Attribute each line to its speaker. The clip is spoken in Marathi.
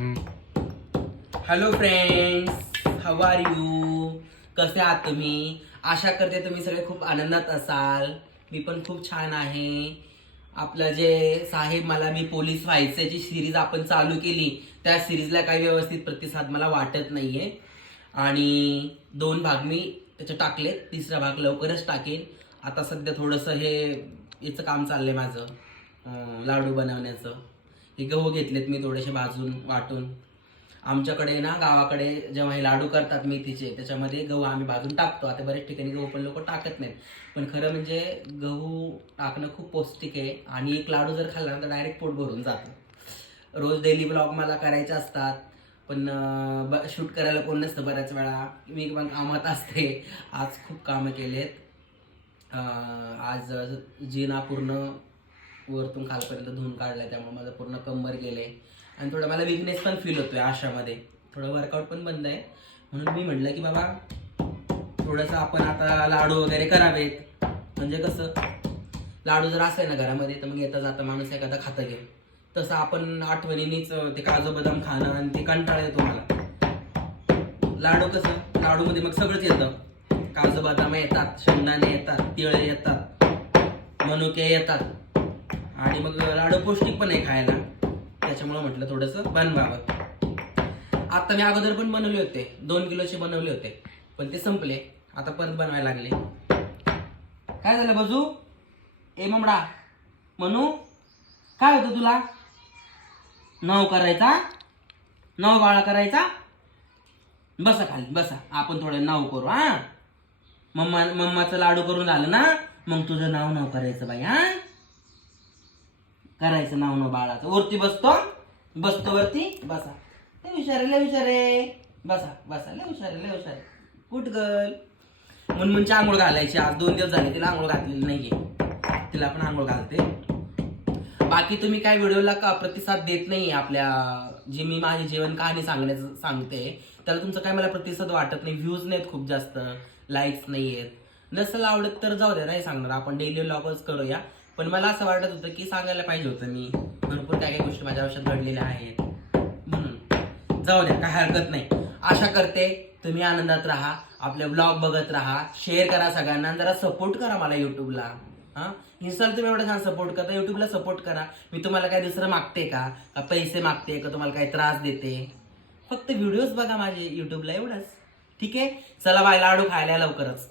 Speaker 1: Hello friends how are you कसे आहात तुम्ही? आशा करते तुम्ही सगळे खूप आनंदात असाल. मी पण खूप छान आहे. आपलं जे साहेब मला मी पोलीस व्हायचं जी सिरीज आपण चालू केली त्या सिरीजला काही व्यवस्थित प्रतिसाद मला वाटत नाहीये. आणि दोन भाग मी त्याचे टाकले तिसरा भाग लवकरच टाकेन. आता सध्या थोडंसं हे याचं काम चाललंय माझं लाडू बनवण्याचं. हे गहू घेतलेत मी थोडेसे भाजून वाटून. आमच्याकडे ना गावाकडे जेव्हा हे लाडू करतात मेथीचे त्याच्यामध्ये गहू आम्ही भाजून टाकतो. आता बऱ्याच ठिकाणी गहू पण लोक टाकत नाहीत. पण खरं म्हणजे गहू टाकणं खूप पौष्टिक आहे आणि एक लाडू जर खाल्ला ना तर डायरेक्ट पोट भरून जातं. रोज डेली ब्लॉग मला करायचे असतात पण शूट करायला कोण नसतं बऱ्याच वेळा. मी पण कामात असते. आज खूप कामं केलेत. अं, आज जीना पूर्ण वरतून खालपर्यंत धुवून काढलाय त्यामुळे माझं पूर्ण कंबर गेले आणि थोडं मला विकनेस पण फील होतोय आशामध्ये. थोडं वर्कआउट पण बंद आहे. म्हणून मी म्हटलं की बाबा थोडंसं आपण आता लाडू वगैरे करावेत. म्हणजे कसं लाडू जर असेल ना घरामध्ये तर मग येता जाता माणूस एखादा खातं घेऊन तसं आपण आठवणीनेच ते काजू बदाम खाणं आणि ते कंटाळ येतो मला. लाडू कसं लाडूमध्ये मग सगळंच येतं. काजू बदाम येतात शेंगदाणे येतात तिळे येतात मनुके येतात. आणि मग लाडू पौष्टिक पण आहे खायला. त्याच्यामुळे म्हटलं थोडंसं बनवावं. आता मी अगोदर पण बनवले होते. दोन किलोचे बनवले होते. पण ते संपले. आता परत बनवायला लागले. काय झालं बाजू? ए ममडा. म्हणू काय होतं तुला? नव करायचा? नऊ बाळा करायचा? बसा खाली बसा. आपण थोडं नाव करू हा? मम्मा मम्माचं लाडू करून झालं ना? मग तुझं नाव नाव करायचं बाई हा? करायचं नाव न बाळाचं. वरती बसतो. बसतो वरती. बसा. लय हुशारे आहे, लय बसा बसा. लय हुशारे आहे, लय हुशार आहे. गुड आंघोळ घालायची. आज दोन दिवस झाले तिला आंघोळ घातलेली नाहीये. तिला पण आंघोळ घालते. बाकी तुम्ही काय व्हिडिओला का प्रतिसाद देत नाही आपल्या जी मी माझी जीवन कहाणी सांगण्याचं सांगते त्याला तुमचं काय मला प्रतिसाद वाटत नाही. व्ह्यूज नाहीत खूप जास्त. लाईक्स नाही आहेत नसेल आवडत तर जाऊ द्या नाही सांगणार. आपण डेली व्लॉगच करूया. पण मला असं वाटत होतं की सांगायला पाहिजे होतं मी. भरपूर काय काही गोष्टी माझ्या आयुष्यात घडलेल्या आहेत. म्हणून. जाऊ द्या काय हरकत नाही. आशा करते तुम्ही आनंदात राहा आपले ब्लॉग बघत राहा शेअर करा सगळ्यांना जरा सपोर्ट करा मला युट्यूबला हा? इन्स्टाला तुम्ही एवढं छान सपोर्ट करता युट्यूबला सपोर्ट करा. मी तुम्हाला काय दुसरं मागते का? का पैसे मागते का तुम्हाला काही त्रास देते? फक्त व्हिडिओज बघा माझे युट्यूबला एवढंच. ठीक आहे? चला बाय लाडू खायला लवकरच.